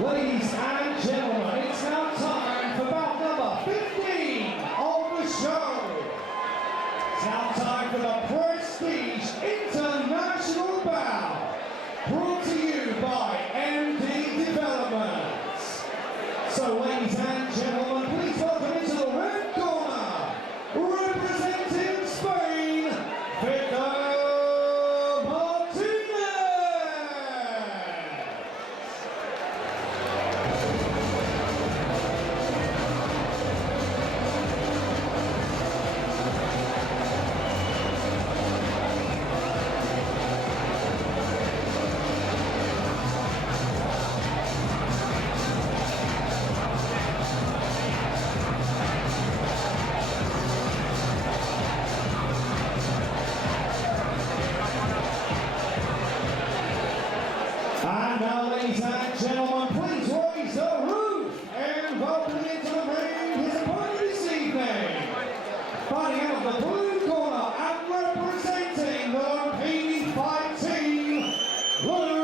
Ladies and gentlemen, it's now time for bout number 15 of the show. It's now time for the Prestige International bout, brought to you by MD Developments. So, ladies and gentlemen, please welcome into the red corner, representing Spain, Victor. And now, ladies and gentlemen, please raise the roof and welcome into the ring his opponent this evening. Fighting out of the blue corner and representing the Lumpini Fight Team, Luke.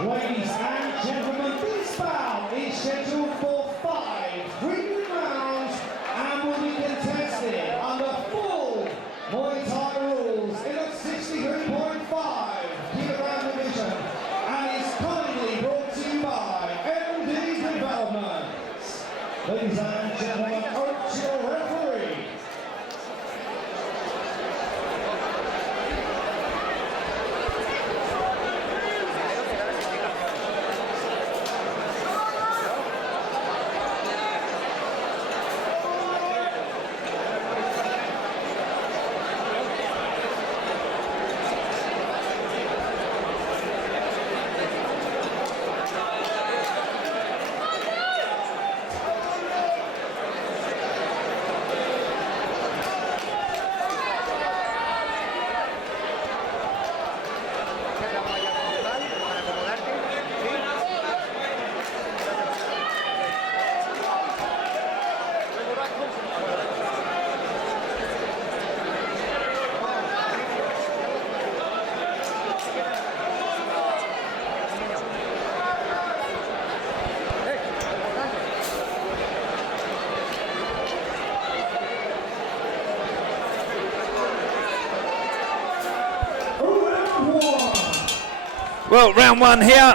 Ladies and gentlemen, this bout is scheduled for 5 3 rounds and will be contested under full Muay Thai rules in a 63.5 kilogram division and is kindly brought to you by MD Developments. Ladies and gentlemen, coach your referee. Well, round one here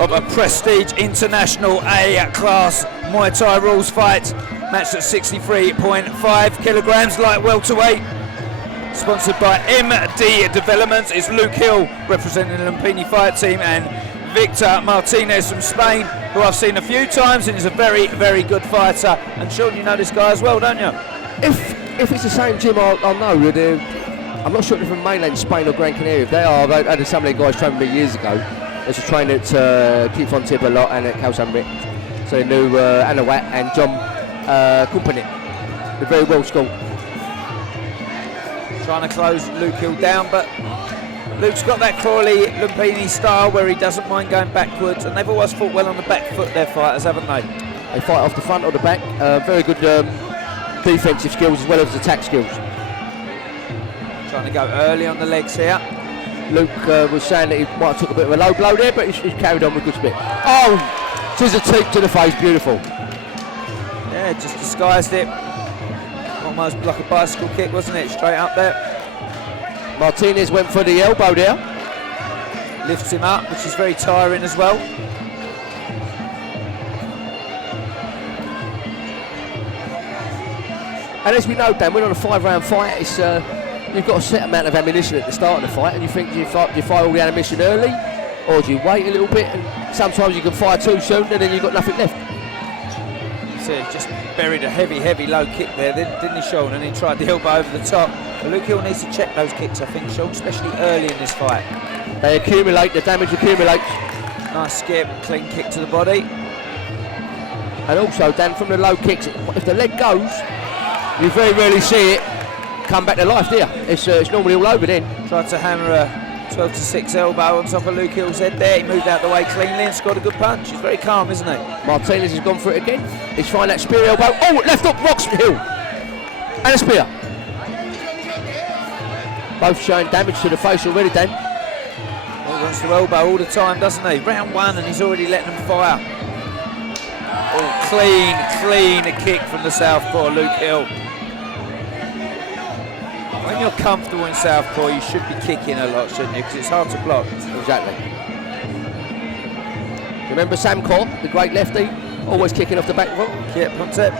of a Prestige International A-class Muay Thai rules fight, matched at 63.5 kilograms, light welterweight. Sponsored by MD Developments. It's Luke Hill representing the Lumpini Fight Team and Victor Martinez from Spain, who I've seen a few times and is a very, very good fighter. And Sean, you know this guy as well, don't you? If it's the same gym, I'll know. I'm not sure if they're from mainland Spain or Gran Canaria. If they are, I had some of the guys trained with me years ago. There's a trainer at Keep on Tip a lot and at Calsamrit. So they knew Anna Watt and John Company. They're very well schooled. Trying to close Luke Hill down, but Luke's got that Crawley Lumpini style where he doesn't mind going backwards, and they've always fought well on the back foot, their fighters, haven't they? They fight off the front or the back. Very good defensive skills as well as attack skills. Trying to go early on the legs here. Luke was saying that he might have took a bit of a low blow there, but he's carried on with good spit. Oh, scissor teep to the face, beautiful. Yeah, just disguised it. Almost like a bicycle kick, wasn't it? Straight up there. Martinez went for the elbow there. Lifts him up, which is very tiring as well. And as we know, Dan, we're on a 5-round fight. It's you've got a set amount of ammunition at the start of the fight, and you think, do you fire all the ammunition early, or do you wait a little bit? And sometimes you can fire too soon, and then you've got nothing left. So he just buried a heavy low kick there, didn't he, Sean? And he tried the elbow over the top. But Luke Hill needs to check those kicks, I think, Sean, especially early in this fight. They accumulate, the damage accumulates. Nice skip, clean kick to the body. And also, Dan, from the low kicks, if the leg goes, you very rarely see it come back to life, do you? It's normally all over then. Tried to hammer a 12-6 elbow on top of Luke Hill's head there. He moved out the way cleanly and scored a good punch. He's very calm, isn't he? Martinez has gone for it again. He's trying that spear elbow. Oh, left hook, rocks Hill. And a spear. Both showing damage to the face already, Dan. He wants to elbow all the time, doesn't he? Round one and he's already letting them fire. Oh, clean kick from the southpaw, Luke Hill. When you're comfortable in southpaw, you should be kicking a lot, shouldn't you? Because it's hard to block. Exactly. Remember Sam Corr, the great lefty, always kicking off the back foot? Kiet Monteith.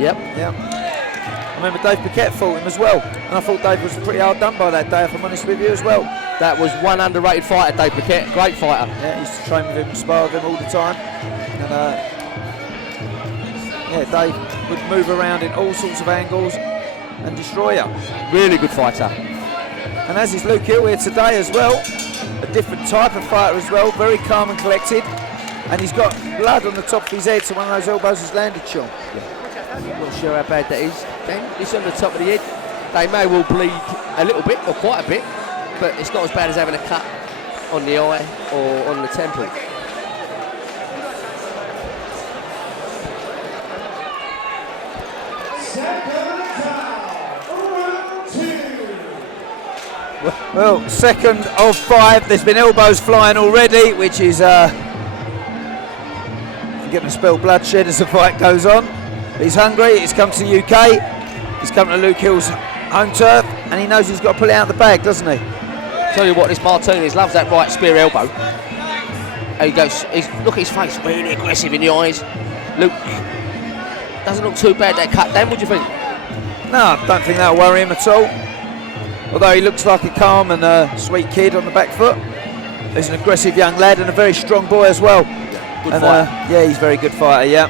Yep. I remember Dave Paquette fought him as well, and I thought Dave was pretty hard done by that day, if I'm honest with you as well. That was one underrated fighter, Dave Paquette, great fighter. Yeah, he used to train with him, spar with him all the time. And yeah, Dave would move around in all sorts of angles and destroy you. Really good fighter. And as is Luke Hill here today as well, a different type of fighter as well, very calm and collected. And he's got blood on the top of his head, so one of those elbows has landed, Sean. I'm not sure how bad that is. Then it's on the top of the head. They may well bleed a little bit, or quite a bit, but it's not as bad as having a cut on the eye or on the temple. Well, second of 5. There's been elbows flying already, which is getting to spell bloodshed as the fight goes on. But he's hungry. He's come to the UK. He's come to Luke Hill's home turf, and he knows he's got to pull it out of the bag, doesn't he? Tell you what, this Martinez loves that right spear elbow. And he goes, look at his face, really aggressive in the eyes. Luke doesn't look too bad, that cut. Dan, what do you think? No, I don't think that'll worry him at all. Although he looks like a calm and sweet kid on the back foot. He's an aggressive young lad and a very strong boy as well. Good fighter. Yeah, he's a very good fighter, yeah.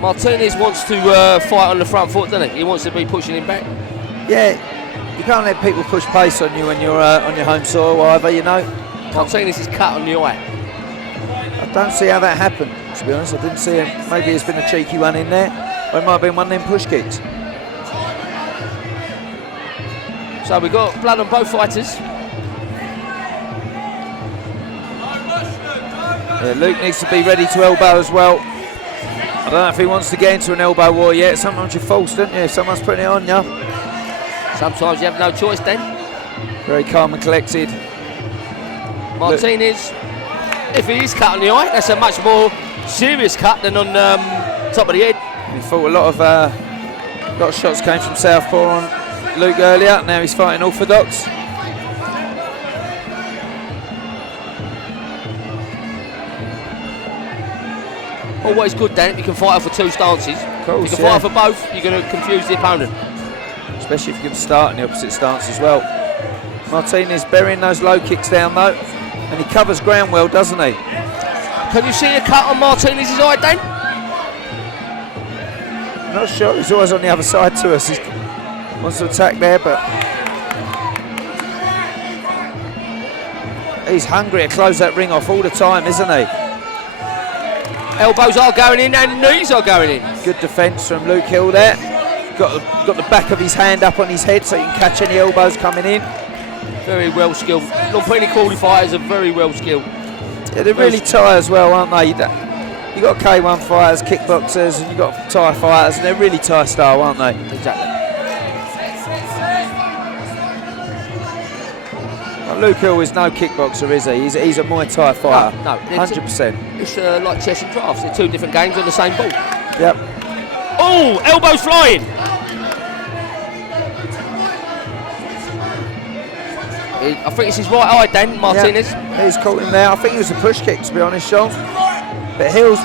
Martinez wants to fight on the front foot, doesn't he? He wants to be pushing him back. Yeah, you can't let people push pace on you when you're on your home soil either, you know. Martinez is cut on the eye. I don't see how that happened, to be honest. I didn't see him. Maybe there's been a cheeky one in there. Or it might have been one of them push kicks. So we've got blood on both fighters. Yeah, Luke needs to be ready to elbow as well. I don't know if he wants to get into an elbow war yet. Sometimes you're false, don't you? If someone's putting it on you. Sometimes you have no choice then. Very calm and collected. Martinez, if he is cut on the eye, that's a much more serious cut than on top of the head. He fought a lot of shots came from southpaw on Luke earlier. Now he's fighting orthodox. Always good, Dan, if you can fight off for two stances. Of course, if you can fight off for both, you're going to confuse the opponent. Especially if you can start in the opposite stance as well. Martinez burying those low kicks down though, and he covers ground well, doesn't he? Can you see the cut on Martinez's eye, Dan? Not sure. He's always on the other side to us. He wants to attack there, but he's hungry to close that ring off all the time, isn't he? Elbows are going in and knees are going in. Good defence from Luke Hill there. Got the back of his hand up on his head so he can catch any elbows coming in. Very well skilled. Not plenty quality fighters are very well skilled. Yeah, they're really Thai as well, aren't they? You got K1 fighters, kickboxers, and you got Thai fighters, and they're really Thai style, aren't they? Exactly. Well, Luke Hill is no kickboxer, is he? He's a Muay Thai fighter. No, 100%. It's like chess and drafts. They're two different games on the same ball. Yep. Oh, elbows flying. I think it's his right eye, Dan, Martinez. Yep. He's caught him there. I think it was a push kick, to be honest, Sean. But Hill's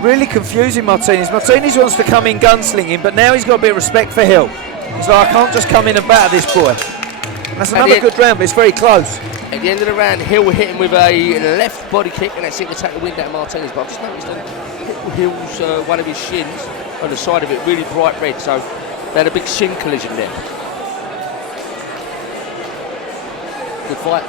really confusing Martinez. Martinez wants to come in gunslinging, but now he's got a bit of respect for Hill. He's like, I can't just come in and batter this boy. And that's another good round, but it's very close. At the end of the round, Hill hit him with a left body kick, and that seemed to take the wind out of Martinez. But I've just noticed on Hill's one of his shins on the side of it, really bright red. So they had a big shin collision there. Good fight.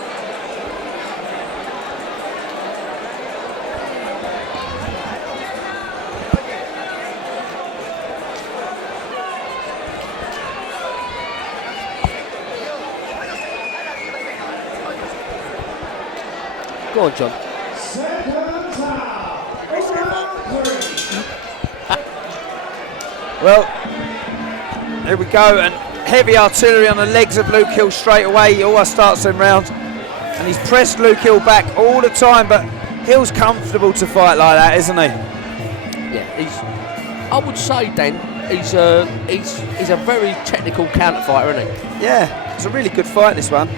Go on, John. Well, here we go, and heavy artillery on the legs of Luke Hill straight away. He always starts them rounds, and he's pressed Luke Hill back all the time, but Hill's comfortable to fight like that, isn't he? Yeah, I would say, Dan, he's a very technical counter fighter, isn't he? Yeah, it's a really good fight, this one.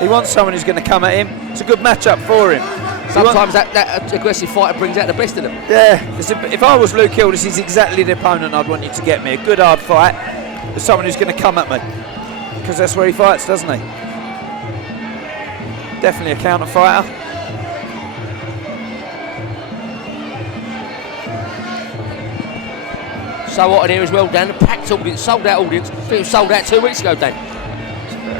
He wants someone who's going to come at him. It's a good matchup for him. Sometimes that aggressive fighter brings out the best of them. Yeah, if I was Luke Hill, this is exactly the opponent I'd want you to get me. A good hard fight with someone who's going to come at me. Because that's where he fights, doesn't he? Definitely a counter fighter. So hot in here as well, Dan. A packed audience, sold out audience. I think it was sold out 2 weeks ago, Dan.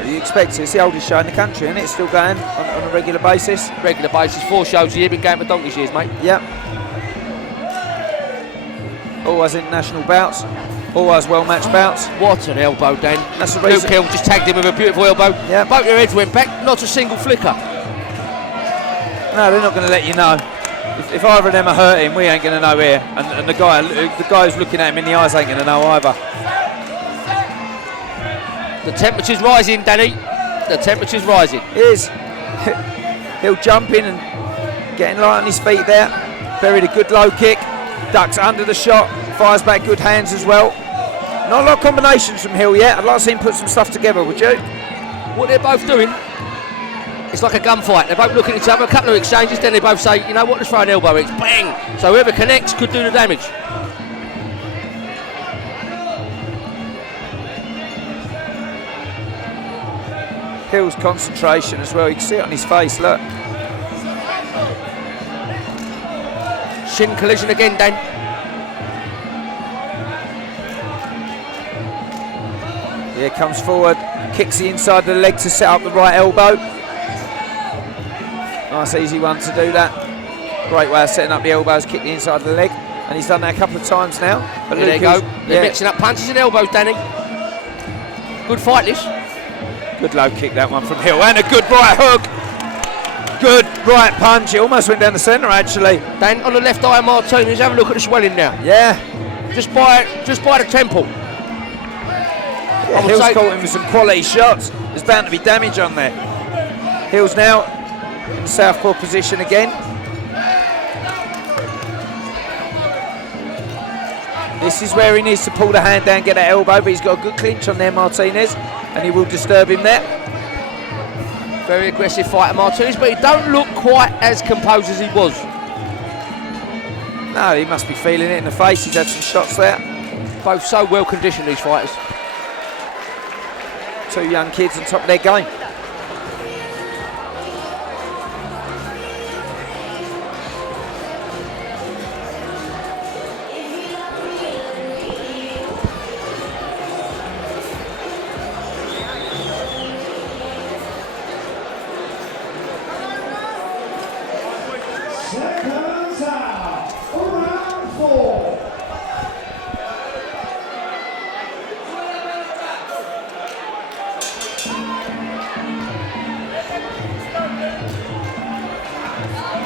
You expect it. It's the oldest show in the country, and it's still going on a regular basis. Regular basis, 4 shows a year. Been going for donkey's years, mate. Yep. Always international bouts. Always well-matched bouts. What an elbow, Dan. That's the reason. Luke Hill just tagged him with a beautiful elbow. Yeah. Both their heads went back. Not a single flicker. No, they're not going to let you know. If either of them are hurting, we ain't going to know here. And the guy who's looking at him in the eyes ain't going to know either. The temperature's rising, Danny. The temperature's rising. It is. He'll jump in and getting light on his feet there. Buried a good low kick. Ducks under the shot. Fires back good hands as well. Not a lot of combinations from Hill yet. I'd like to see him put some stuff together, would you? What they're both doing, it's like a gunfight. They're both looking at each other, a couple of exchanges, then they both say, you know what, let's throw an elbow in. Bang! So whoever connects could do the damage. Hill's concentration as well. You can see it on his face, look. Shin collision again, Dan. Here comes forward, kicks the inside of the leg to set up the right elbow. Nice easy one to do that. Great way of setting up the elbows, kick the inside of the leg. And he's done that a couple of times now. But there you go. They're mixing up punches and elbows, Danny. Good fight, this. Good low kick, that one from Hill, and a good right hook. Good right punch. It almost went down the centre, actually. Dan, on the left eye of Martinez, have a look at the swelling now. Yeah. Just by the temple. Yeah, Hill's caught him with some quality shots. There's bound to be damage on there. Hill's now in the southpaw position again. This is where he needs to pull the hand down, get that elbow, but he's got a good clinch on there, Martinez, and he will disturb him there. Very aggressive fighter, Martinez, but he don't look quite as composed as he was. No, he must be feeling it in the face. He's had some shots there. Both so well conditioned, these fighters. 2 young kids on top of their game.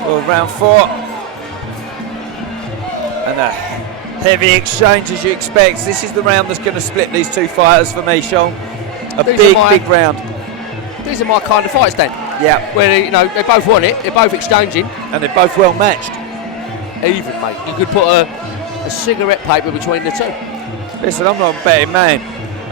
Well, round 4. And a heavy exchange as you expect. This is the round that's going to split these 2 fighters for me, Sean. A big round. These are my kind of fights, Dan. Yeah. Where they both want it, they're both exchanging. And they're both well matched. Even, mate. You could put a cigarette paper between the 2. Listen, I'm not a betting man.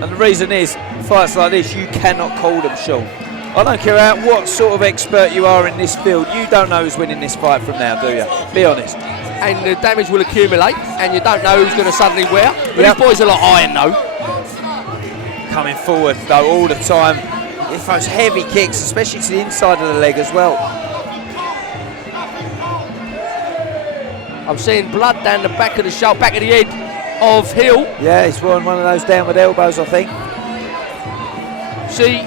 And the reason is, fights like this, you cannot call them, Sean. I don't care what sort of expert you are in this field, you don't know who's winning this fight from now, do you? Be honest. And the damage will accumulate, and you don't know who's going to suddenly where. But these boys are like iron, though. Coming forward, though, all the time. He throws heavy kicks, especially to the inside of the leg as well. I'm seeing blood down the back of the shoulder, back of the head of Hill. Yeah, he's won one of those downward elbows, I think. See,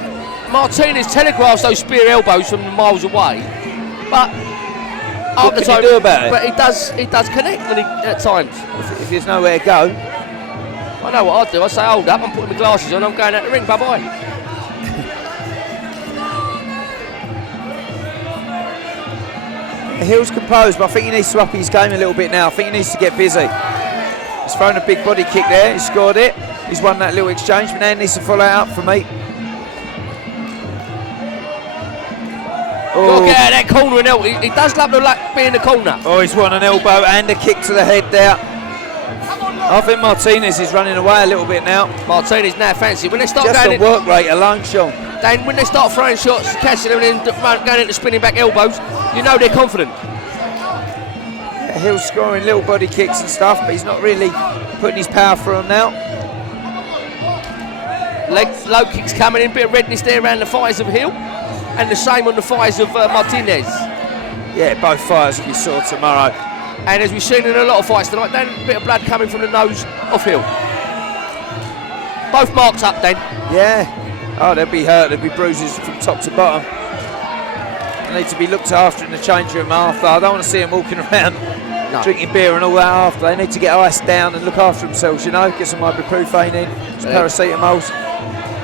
Martinez telegraphs those spear elbows from miles away, but what can you do about it? But he does connect at times. If there's nowhere to go. I know what I'd do. I say, hold up, I'm putting my glasses on, I'm going out the ring, bye-bye. Hill's composed, but I think he needs to up his game a little bit now. I think he needs to get busy. He's thrown a big body kick there, he's scored it. He's won that little exchange, but now he needs to follow it up for me. Got to get out of that corner and help. He does love to be in the corner. Oh, he's won an elbow and a kick to the head there. I think Martinez is running away a little bit now. Martinez now fancy. When they start just going the work rate alone, Sean. Then when they start throwing shots, catching them and then going into spinning back elbows, you know they're confident. Yeah, Hill's scoring little body kicks and stuff, but he's not really putting his power through them now. Low kicks coming in, bit of redness there around the thighs of Hill, and the same on the thighs of Martinez. Yeah, both fighters will be sore tomorrow. And as we've seen in a lot of fights tonight, then a bit of blood coming from the nose of Hill. Both marks up then. Yeah. Oh, they'll be hurt, there'll be bruises from top to bottom. They need to be looked after in the change room after. I don't want to see them walking around drinking beer and all that after. They need to get ice down and look after themselves, you know, get some ibuprofen in, some paracetamols.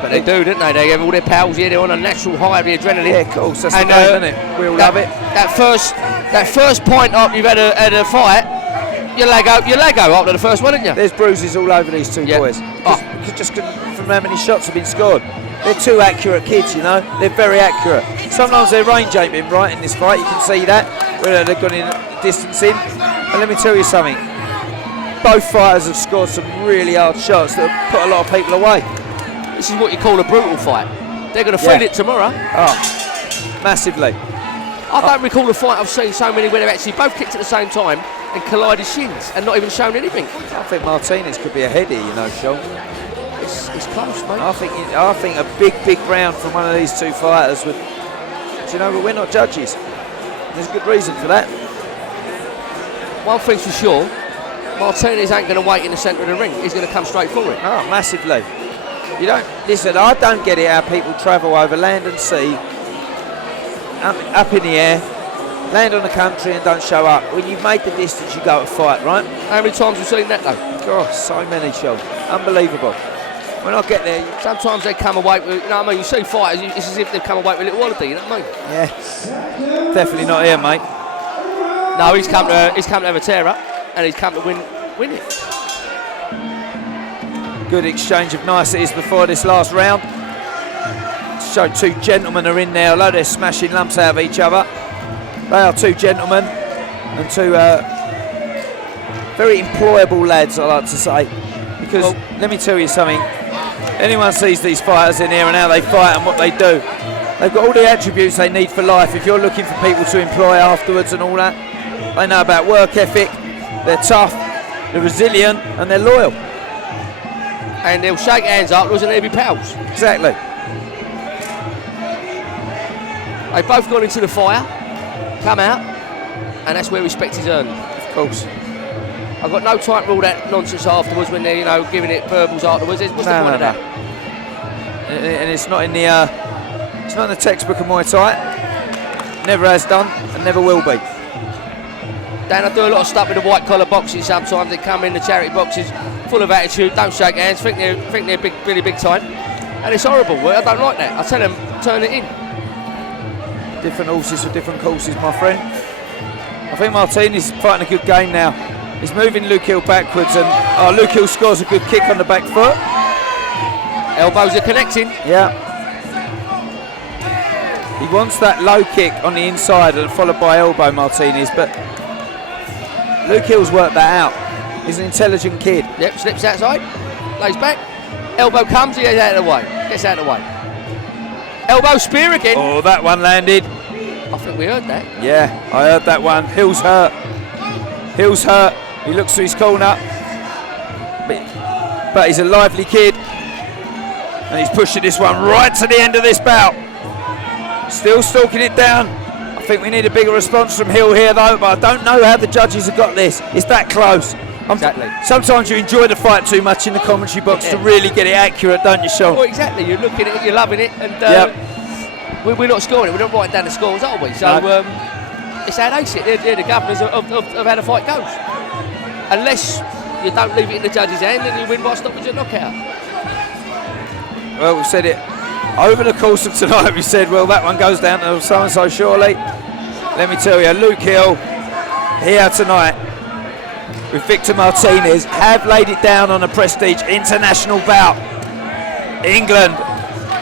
But they do, don't they? They have all their pals here, they're on a natural high of the adrenaline. Yeah, of course, that's the game, isn't it? We all love it. That first point up you've had a fight, you leg out after the first one, didn't you? There's bruises all over these two boys. Just from how many shots have been scored. They're two accurate kids, you know. They're very accurate. Sometimes their range ain't been right in this fight. You can see that where they've gone in distance in. And let me tell you something. Both fighters have scored some really hard shots that have put a lot of people away. This is what you call a brutal fight. They're going to feel it tomorrow. Oh, massively. I don't recall a fight I've seen so many where they've actually both kicked at the same time and collided shins and not even shown anything. I think Martinez could be ahead here, you know, Sean. It's close, mate. I think a big round from one of these two fighters would. Do you know, but we're not judges. There's a good reason for that. One thing's for sure, Martinez ain't going to wait in the centre of the ring. He's going to come straight for it. Oh, massively. You don't listen. I don't get it how people travel over land and sea, up in the air, land on the country and don't show up. When you've made the distance, you go to fight, right? How many times have you seen that though? Gosh, so many, Sean. Unbelievable. When I get there, sometimes they come away with, you know what I mean? You see fighters, it's as if they've come away with a little holiday, you know what I mean? Yeah. Definitely not here, mate. No, he's come to have a tear up, and he's come to win it. Good exchange of niceties before this last round. So two gentlemen are in there, although they're smashing lumps out of each other. They are two gentlemen and two very employable lads, I like to say. Because let me tell you something, anyone sees these fighters in here and how they fight and what they do, they've got all the attributes they need for life. If you're looking for people to employ afterwards and all that, they know about work ethic, they're tough, they're resilient and they're loyal. And they'll shake hands afterwards and they'll be pals. Exactly. They've both gone into the fire, come out, and that's where respect is earned. Of course. I've got no time for all that nonsense afterwards when they're, you know, giving it verbals afterwards. What's the point of that? And it's not in the textbook of Muay Thai. Never has done and never will be. Dan, I do a lot of stuff in the white collar boxing sometimes. They come in the charity boxes full of attitude, don't shake hands, think they're big, really big time, and it's horrible. I don't like that. I tell them, turn it in. Different horses for different courses, my friend. I think Martinez is fighting a good game now. He's moving Luke Hill backwards, and Luke Hill scores a good kick on the back foot. Elbows are connecting. Yeah. He wants that low kick on the inside and followed by elbow, Martinez, but Luke Hill's worked that out. He's an intelligent kid. Yep, slips outside, lays back. Elbow comes, he gets out of the way. Gets out of the way. Elbow spear again. Oh, that one landed. I think we heard that. Yeah, I heard that one. Hill's hurt. Hill's hurt. He looks to his corner. But he's a lively kid. And he's pushing this one right to the end of this bout. Still stalking it down. I think we need a bigger response from Hill here though, but I don't know how the judges have got this. It's that close. Exactly. Sometimes you enjoy the fight too much in the commentary box to really get it accurate, don't you, Sean? Well, exactly. You're looking at it, you're loving it, and we're not scoring it. We're not writing down the scores, are we? So it's how they sit. They're the governors of how the fight goes. Unless you don't leave it in the judge's hand, then you win by stoppage and knockout. Well, we've said it over the course of tonight. We said, well, that one goes down to so and so surely. Let me tell you, Luke Hill here tonight with Victor Martinez have laid it down on a prestige international bout. England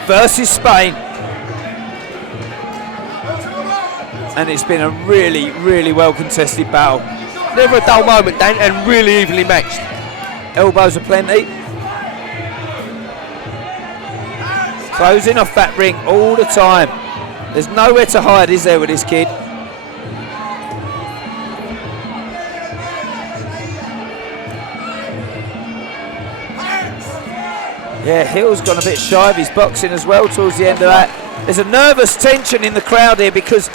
versus Spain. And it's been a really, really well contested battle. Never a dull moment, Dan, and really evenly matched. Elbows aplenty. Closing off that ring all the time. There's nowhere to hide, is there, with this kid? Yeah, Hill's gone a bit shy of his boxing as well towards the end of that. There's a nervous tension in the crowd here because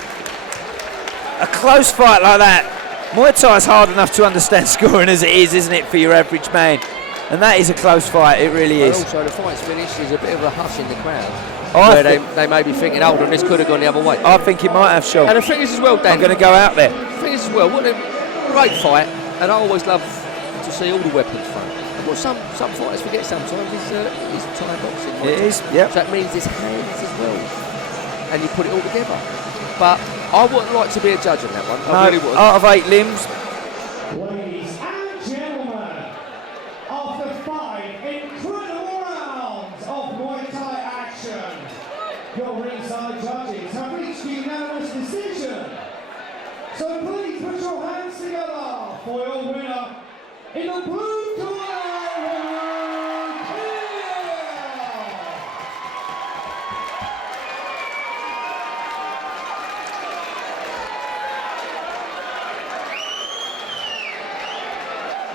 a close fight like that, Muay Thai is hard enough to understand scoring as it is, isn't it, for your average man? And that is a close fight, it really is. And also the fight's finished, there's a bit of a hush in the crowd. Where they may be thinking, hold on, this could have gone the other way. I think it might have, Sean. And the thing is as well, Dan, I'm going to go out there. The thing is as well, what a great fight, and I always love to see all the weapons thrown. What some fighters forget sometimes is Thai boxing. It is, yep. So that means there's hands as well, and you put it all together. But I wouldn't like to be a judge on that one. I really would. Art of 8 limbs. Ladies and gentlemen, after 5 incredible rounds of Muay Thai action, your ringside judges have reached a unanimous decision. So please put your hands together for your winner in the blue corner.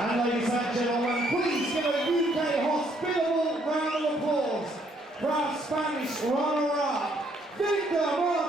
And ladies and gentlemen, please give a UK hospitable round of applause for our Spanish runner-up, Victor Martinez.